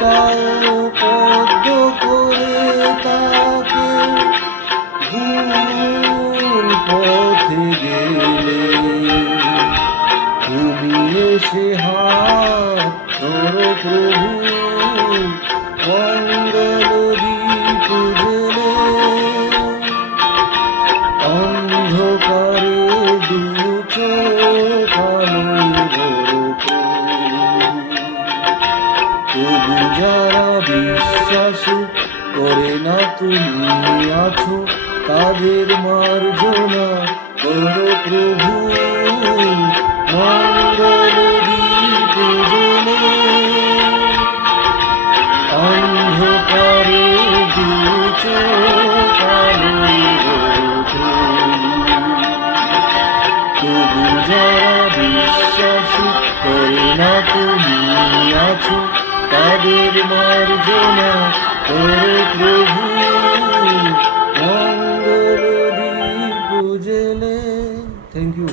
তাও পদ্ম করে তাকে ভুল পথে গেলে তুমি এসে হাত ধরো প্রভু মঙ্গল দীপ জেলে অন্ধকারে দু চোখ আলোয় ভরপুর। তবু যারা বিশ্বাস করে না তুমি আছো তাদের মার্জনা করো প্রভু মঙ্গল দীপ জেলে অন্ধকারে দু চোখ আলোয় ভরপুর। তবু যারা বিশ্বাস করে না তুমি আছো তাদের মার্জনা করো প্রভু মঙ্গল দীপ জেলে। Thank you.